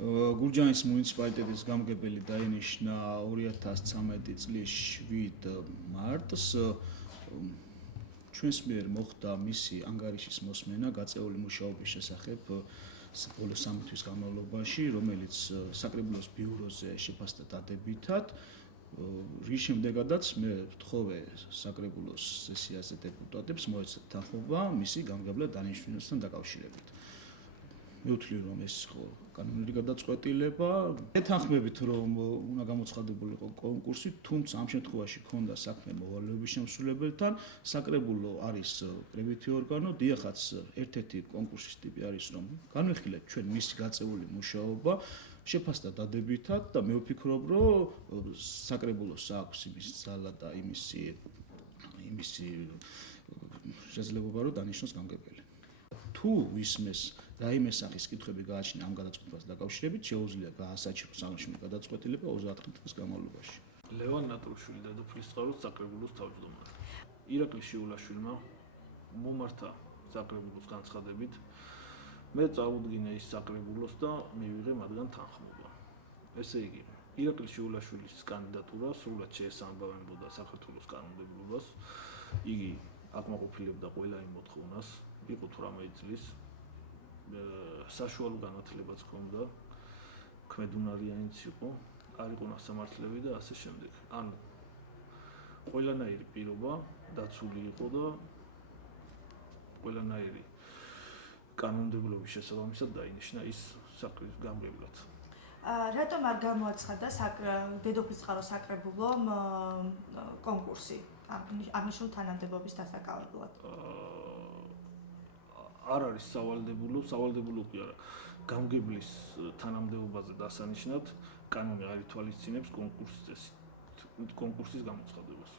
გურჯაანის მუნიციპალიტეტის გამგებელი დაინიშნა 2013 წლის 7 მარტს. ჩვენს მიერ მოხდა მისი ანგარიშის მოსმენა გაწეული მუშაობის შესახებ ბოლო 3 თვის განმავლობაში, რომელიც საკრებულოს ბიუროზე შეფასდა დადებითად. რის შემდეგადაც მე ვთხოვე საკრებულოს სესიაზე დეპუტატებს მოეცათ თანხმობა მისი გამგებლად დანიშვნასთან დაკავშირებით. მე ვთვლი რომ ეს ხო კანონური გადაწყვეტილება. ეთანხმებით რომ უნდა გამოცხადებულიყო კონკურსი, თუმცა ამ შემთხვევაში ქონდა საქმე მოვალეობის შემსრულებელთან. საკრებულო არის კრებითი ორგანო, დიახაც ერთ-ერთი კონკურსის ტიპი არის რომ განვიხილეთ ჩვენ მისი გაწეული მუშაობა, შეფასდა დადებითად და მე ვფიქრობ რომ საკრებულოს აქვს იმის ძალა და იმისი შესაძლებლობა რომ დანიშნოს გამგებელი. თუ ვისმეს რაიმე სახის კითხვები გააჩნია ამ გადაწყვეტილებას დაკავშირებით, შეუძლია გაასაჩივროს სამშობლო გადაწყვეტილება 30 დღის განმავლობაში. ლევან ნატრუშვილი დედოფლის წყაროს საკრებულოს თავმჯდომარე. ირაკლი შიულაშვილმა მომართა საკრებულოს განცხადებით. მე წავუდგინე ის საკრებულოს და მივიღე მათგან თანხმობა. ესე იგი, ირაკლი შიულაშვილის კანდიდატურა სრულად შეესაბამებოდა საქართველოს კანონმდებლობას. იგი აკმაყოფილებდა ყველა იმ მოთხოვნას, იყო თუ რამე წლის საშუალო განათლებაც ჰქონდა, ქმედუნარიანიც იყო, არ იყო ნასამართლები და ასე შემდეგ. ანუ ყველანაირი პირობა დაცული იყო და ყველანაირი კანონმდებლობის შესაბამისად დაინიშნა ის საკრების გამგებლად. რატომ არ გამოაცხადა დედოფლის წყაროს საკრებულომ კონკურსი აღნიშნულ თანამდებობის დასაკავებლად? არ არის სავალდებულო კი არა. გამგებლის თანამდებობაზე დასანიშნად კანონი არ ითვალისწინებს კონკურსის გამოცხადებას.